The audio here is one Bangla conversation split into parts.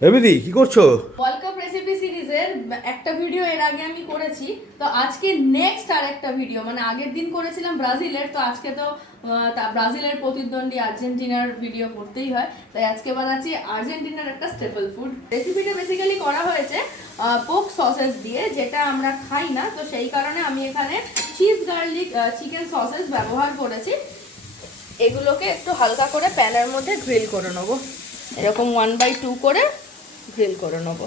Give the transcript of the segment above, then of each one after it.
এবিদি কি করছো? ওয়ার্ল্ড কাপ রেসিপি সিরিজের একটা ভিডিও এর আগে আমি করেছি। তো আজকে নেক্সট আর একটা ভিডিও, মানে আগের দিন করেছিলাম ব্রাজিলের, তো আজকে তো ব্রাজিলের প্রতিদ্বন্দ্বী আর্জেন্টিনার ভিডিও করতেই হয়, তাই আজকে বানাচ্ছি আর্জেন্টিনার একটা স্টেপল ফুড। রেসিপিটা বেসিক্যালি করা হয়েছে পোক সসেস দিয়ে, যেটা আমরা খাই না, তো সেই কারণে আমি এখানে চিজ গার্লিক চিকেন সসেস ব্যবহার করেছি। এগুলোকে একটু হালকা করে প্যানের মধ্যে গ্রিল করে নেবো, এরকম 1/2 করে গ্রিল করে নেবো।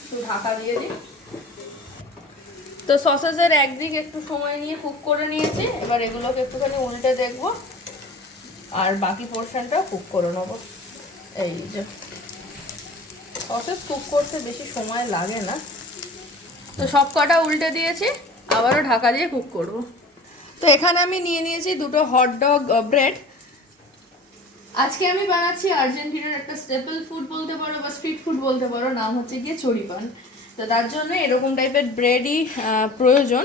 একটু ঢাকা দিয়ে দিই। তো সসেসের একদিক একটু সময় নিয়ে কুক করে নিয়েছি, এবার এগুলোকে একটুখানি উল্টে দেখবো আর বাকি পোর্শনটা কুক করে নেবো। এই যে সসেস কুক করতে বেশি সময় লাগে না, তো সব কটা উল্টে দিয়েছি, আবারও ঢাকা দিয়ে কুক করব। তো এখানে আমি নিয়ে নিয়েছি দুটো হটডগ ব্রেড। আজকে আমি বানাচ্ছি আর্জেন্টিনার একটা স্টেপল ফুড বলতে পারো বা স্ট্রিট ফুড বলতে পারো, নাম হচ্ছে গিয়ে চড়িপান। তো তার জন্য এরকম টাইপের ব্রেডই প্রয়োজন।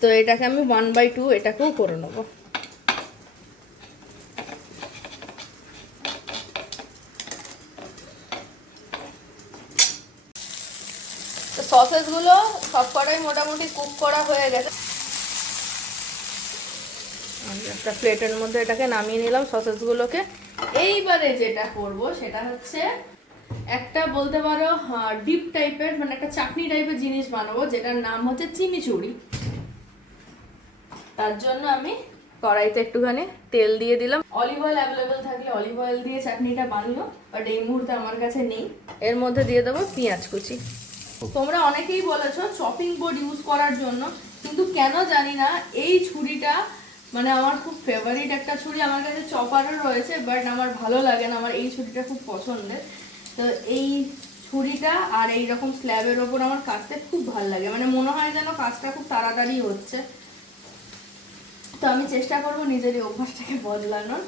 তো এটাকে আমি 1/2 এটাকেও করে নেবো। তো সসেসগুলো সব কটাই মোটামুটি কুক করা হয়ে গেছে। একটা প্লেটের মধ্যে এটাকে নামিয়ে নিলাম সসেসগুলোকে। এইবারে যেটা করব সেটা হচ্ছে একটা বলতে পারো ডিপ টাইপের, মানে একটা চাটনি টাইপের জিনিস বানাবো, যেটার নাম হচ্ছে চিমিচুড়ি। তার জন্য আমি কড়াইতে একটুখানি তেল দিয়ে দিলাম। অলিভ অয়েল অ্যাভেলেবেল থাকলে অলিভ অয়েল দিয়ে চাটনিটা বানিও, বাট এই মুহূর্তে আমার কাছে নেই। এর মধ্যে দিয়ে দেবো পেঁয়াজ কুচি। তোমরা অনেকেই বলেছো চপিং বোর্ড ইউজ করার জন্য, কিন্তু কেন জানি না এই ছুরিটা মানে আমার খুব ফেভারিট একটা ছুরি। আমার কাছে চপারও রয়েছে, বাট আমার ভালো লাগে না, আমার এই ছুরিটা খুব পছন্দের। তো এই ছুরিটা আর এই রকম স্ল্যাবের ওপর আমার কাটতে খুব ভালো লাগে, মানে মনে হয় যেন কাজটা খুব তাড়াতাড়ি হচ্ছে। তো আমি চেষ্টা করবো নিজেরই অভ্যাসটাকে বদলানোর।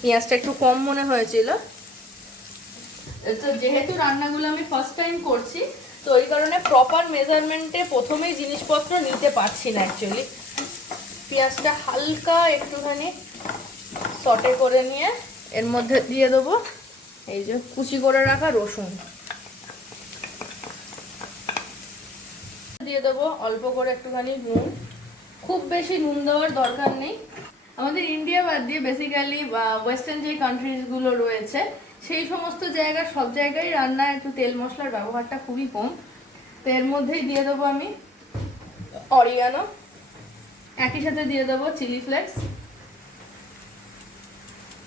পেঁয়াজটা একটু কম মনে হয়েছিল, তো যেহেতু রান্নাগুলো আমি ফার্স্ট টাইম করছি, তো ওই কারণে প্রপার মেজারমেন্টে প্রথমেই জিনিসপত্র নিতে পারছি না অ্যাকচুয়ালি। পেঁয়াজটা হালকা একটুখানি সটে করে নিয়ে এর মধ্যে দিয়ে দেবো এই যে কুচি করে রাখা রসুন। দিয়ে দেবো অল্প করে একটুখানি নুন, খুব বেশি নুন দেওয়ার দরকার নেই। আমাদের ইন্ডিয়া বাদ দিয়ে বেসিক্যালি ওয়েস্টার্ন যে কান্ট্রিজগুলো রয়েছে সেই সমস্ত জায়গার সব জায়গায় রান্নায় একটু তেল মশলার ব্যবহারটা খুবই কম। তো এর মধ্যেই দিয়ে দেবো আমি অরিগানো, একই সাথে দিয়ে দেবো চিলি ফ্লেক্স।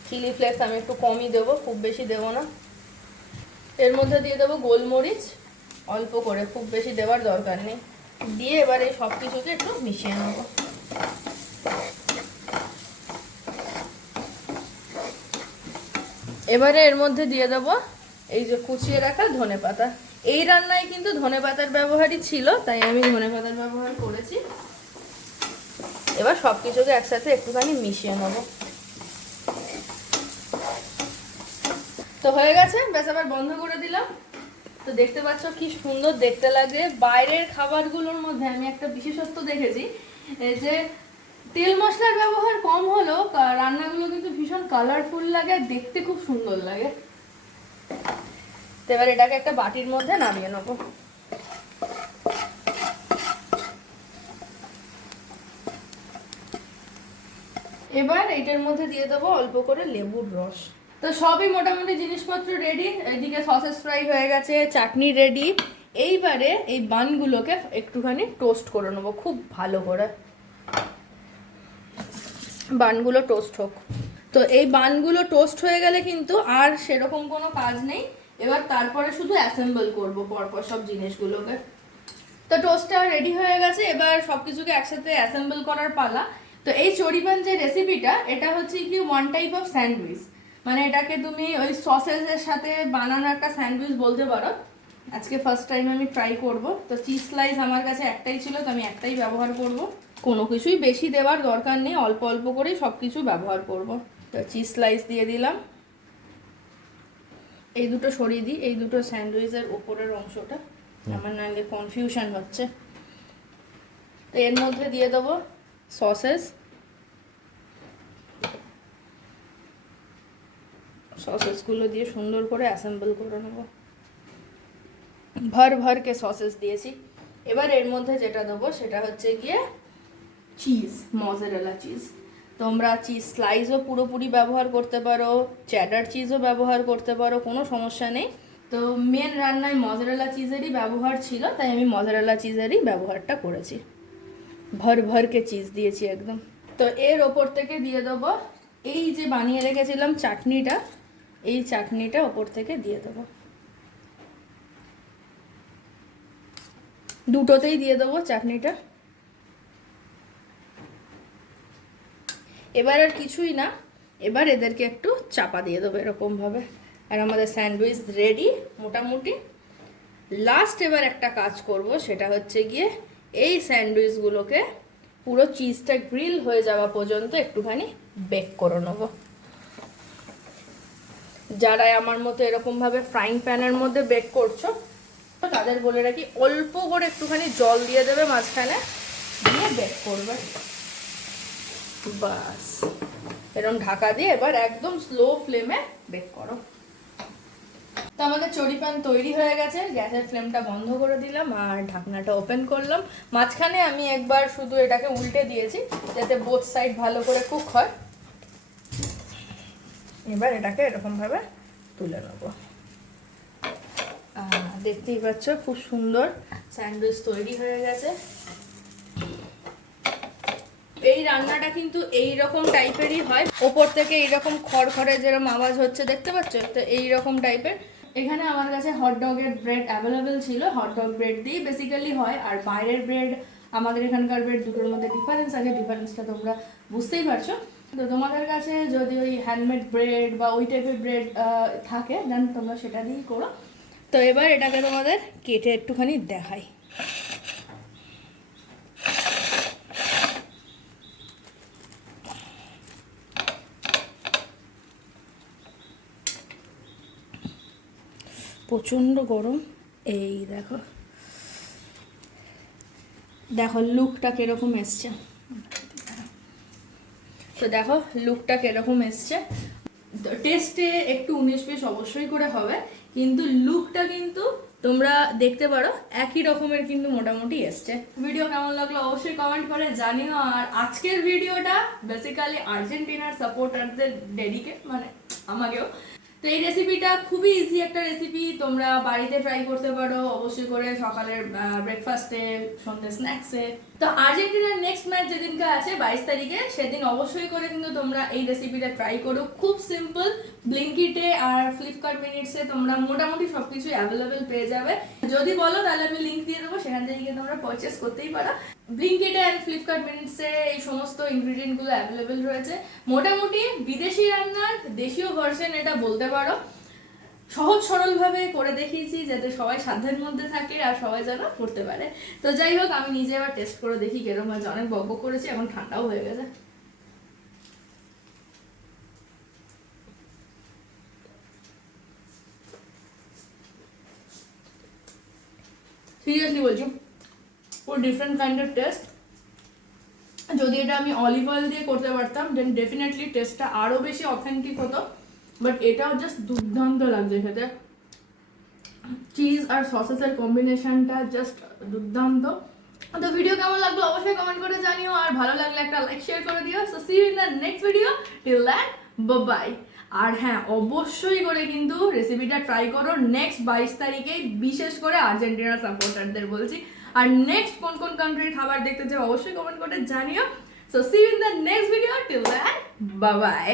চিলি ফ্লেক্স আমি একটু কমই দেবো, খুব বেশি দেবো না। এর মধ্যে দিয়ে দেবো গোলমরিচ অল্প করে, খুব বেশি দেওয়ার দরকার নেই। দিয়ে এবার এই সব কিছুকে একটু মিশিয়ে নেবো। এবারে এর মধ্যে দিয়ে দেবো এই যে কুচিয়ে রাখা ধনেপাতা। এই রান্নায় কিন্তু ধনেপাতার ব্যবহারই ছিল, তাই আমি ধনেপাতার ব্যবহার করেছি। এবার সব কিছুকে একসাথে একটুখানি মিশিয়ে নেবো। তো হয়ে গেছে, ব্যাস আবার বন্ধ করে দিলাম। তো দেখতে পাচ্ছ কি সুন্দর দেখতে লাগে। বাইরের খাবারগুলোর মধ্যে আমি একটা বিশেষত্ব দেখেছি, যে তেল মশলার ব্যবহার কম হলেও রান্নাগুলো কিন্তু ভীষণ কালারফুল লাগে, দেখতে খুব সুন্দর লাগে। তো এবার এটাকে একটা বাটির মধ্যে নামিয়ে নেবো। এবার এটার মধ্যে দিয়ে দেবো অল্প করে লেবুর রস। তো সবই মোটামুটি জিনিসপত্র রেডি। এদিকে সসেস ফ্রাই হয়ে গেছে, চাটনি রেডি। এইবারে এই বানগুলোকে একটুখানি টোস্ট করে নেবো খুব ভালো করে। বানগুলো টোস্ট হোক। তো এই বানগুলো টোস্ট হয়ে গেলে কিন্তু আর সেরকম কোনো কাজ নেই। এবার তারপরে শুধু অ্যাসেম্বল করবো পরপর সব জিনিসগুলোকে। তো টোস্টটা রেডি হয়ে গেছে, এবার সব কিছুকে একসাথে অ্যাসেম্বল করার পালা। তো এই চড়িপান যে রেসিপিটা, এটা হচ্ছে কি ওয়ান টাইপ অফ স্যান্ডউইচ, মানে এটাকে তুমি ওই সসেজের সাথে বানানো একটা স্যান্ডউইচ বলতে পারো। আজকে ফার্স্ট টাইম আমি ট্রাই করব। তো চিজ স্লাইস আমার কাছে একটাই ছিল, তো আমি একটাই ব্যবহার করব। কোনো কিছুই বেশি দেওয়ার দরকার নেই, অল্প অল্প করেই সব কিছু ব্যবহার করব। তো চিজ স্লাইস দিয়ে দিলাম। এই দুটো সরিয়ে দিই, এই দুটো স্যান্ডউইচের ওপরের অংশটা, আমার নাহলে কনফিউশন হচ্ছে। তো এর মধ্যে দিয়ে দেবো সসেস। সসেসগুলো দিয়ে সুন্দর করে অ্যাসেম্বল করে নেবো। ভর ভর কে সসেস দিয়েছি। এবার এর মধ্যে যেটা দেবো সেটা হচ্ছে গিয়ে চিজ, মজারেলা চিজ। তোমরা চিজ স্লাইসও পুরোপুরি ব্যবহার করতে পারো, চেডার চিজও ব্যবহার করতে পারো, কোনো সমস্যা নেই। তো মেন রান্নায় মজারেলা চিজেরই ব্যবহার ছিল, তাই আমি মজারেলা চিজেরই ব্যবহারটা করেছি। ভর ভরকে চিজ দিয়েছি একদম। তো এর ওপর থেকে দিয়ে দেবো এই যে বানিয়ে রেখেছিলাম চাটনিটা, এই চাটনিটা ওপর থেকে দিয়ে দেবো। দুটোতেই দিয়ে দেবো চাটনিটা। এবার আর কিছুই না, এবার এদেরকে একটু চাপা দিয়ে দেবো এরকমভাবে, আর আমাদের স্যান্ডউইচ রেডি মোটামুটি। লাস্ট এবার একটা কাজ করব, সেটা হচ্ছে গিয়ে এই স্যান্ডউইচগুলোকে পুরো চিজটা গ্রিল হয়ে যাওয়া পর্যন্ত একটুখানি বেক করে নেবো। যারা আমার মতো এরকমভাবে ফ্রাইং প্যানের মধ্যে বেক করছো তাদের বলে রাখি, অল্প করে একটুখানি জল দিয়ে দেবে মাঝখানে, দিয়ে বেক করবে। বাস এরকম ঢাকা দিয়ে এবার একদম স্লো ফ্লেমে বেক করো। তো আমাদের চড়িপান তৈরি হয়ে গেছে, গ্যাসের ফ্লেমটা বন্ধ করে দিলাম আর ঢাকনাটা ওপেন করলাম। মাঝখানে আমি একবার শুধু এটাকে উল্টে দিয়েছি যাতে বোথ সাইড ভালো করে কুক হয়। এবার এটাকে এরকমভাবে তুলে নেবো। দেখতেই পাচ্ছ খুব সুন্দর স্যান্ডউইচ তৈরি হয়ে গেছে। এই রান্নাটা কিন্তু এইরকম টাইপেরই হয়, ওপর থেকে এইরকম খড়খড়ে যেরকম আওয়াজ হচ্ছে দেখতে পাচ্ছ, তো এইরকম টাইপের। এখানে আমার কাছে হটডগের ব্রেড অ্যাভেলেবেল ছিল, হটডগ ব্রেড দিয়েই বেসিক্যালি হয়। আর বাইরের ব্রেড আমাদের এখানকার ব্রেড দুটোর মধ্যে ডিফারেন্স আছে, ডিফারেন্সটা তোমরা বুঝতেই পারছো। তো তোমাদের কাছে যদি ওই হ্যান্ডমেড ব্রেড বা ওই টাইপের ব্রেড থাকে দেন তোমরা সেটা দিয়েই করো। তো এবার এটাকে তোমাদের কেটে একটুখানি দেখাই। প্রচণ্ড গরম। এই দেখো দেখো লুকটা কিরকম এসছে। তো দেখো লুকটা কিরকম এসছে। টেস্টে একটু 19-20 অবশ্যই করে হবে, কিন্তু লুকটা কিন্তু তোমরা দেখতে পারো একই রকমের কিন্তু মোটামুটি এসছে। ভিডিও কেমন লাগলো অবশ্যই কমেন্ট করে জানিও। আর আজকের ভিডিওটা বেসিক্যালি আর্জেন্টিনার সাপোর্টারদের ডেডিকেট, মানে আমাকেও। তো এই রেসিপিটা খুবই ইজি একটা রেসিপি, তোমরা বাড়িতে ট্রাই করতে পারো অবশ্যই করে, সকালের ব্রেকফাস্টে, সন্ধ্যে স্ন্যাক্সে। তো আর্জেন্টিনার নেক্সট ম্যাচ যেদিনকে আছে 22 তারিখে, সেদিন অবশ্যই করে কিন্তু তোমরা এই রেসিপিটা ট্রাই করো। খুব সিম্পল, ব্লিঙ্কিটে আর ফ্লিপকার্ট মিনিটসে তোমরা মোটামুটি সবকিছু অ্যাভেলেবেল পেয়ে যাবে। যদি বলো তাহলে আমি লিঙ্ক দিয়ে দেবো, সেখান থেকে গিয়ে তোমরা পারচেস করতেই পারো। ব্লিঙ্কিটে অ্যান্ড ফ্লিপকার্ট মিনিটসে এই সমস্ত ইনগ্রিডিয়েন্টগুলো অ্যাভেলেবেল রয়েছে। মোটামুটি বিদেশি রান্নার দেশীয় ভার্সন এটা বলতে পারো। সহজ সরলভাবে করে দেখিয়েছি যাতে সবাই সাধ্যের মধ্যে থাকে আর সবাই যেন করতে পারে। তো যাই হোক, আমি নিজে এবার টেস্ট করে দেখি কেরকম হয়েছে। অনেক বক করেছি, এখন ঠান্ডাও হয়ে গেছে। সিরিয়াসলি বলছি, পুরো ডিফারেন্ট কাইন্ডের টেস্ট। যদি এটা আমি অলিভ অয়েল দিয়ে করতে পারতাম দেন ডেফিনেটলি টেস্টটা আরও বেশি অথেন্টিক হতো, বাট এটাও জাস্ট দুর্দান্ত লাগছে খেতে। চিজ আর সসেসের কম্বিনেশনটা জাস্ট দুর্দান্ত। তো ভিডিও কেমন লাগলো অবশ্যই কমেন্ট করে জানিও, আর ভালো লাগলে একটা লাইক শেয়ার করে দিও। So see you in the next video, till that bye. আর হ্যাঁ, অবশ্যই করে কিন্তু রেসিপিটা ট্রাই করো নেক্সট 22 তারিখে, বিশেষ করে আর্জেন্টিনার সাপোর্টারদের বলছি। আর নেক্সট কোন কোন কান্ট্রির খাবার দেখতে চাও অবশ্যই কমেন্ট করে জানিও। So see you in the next video, till that by.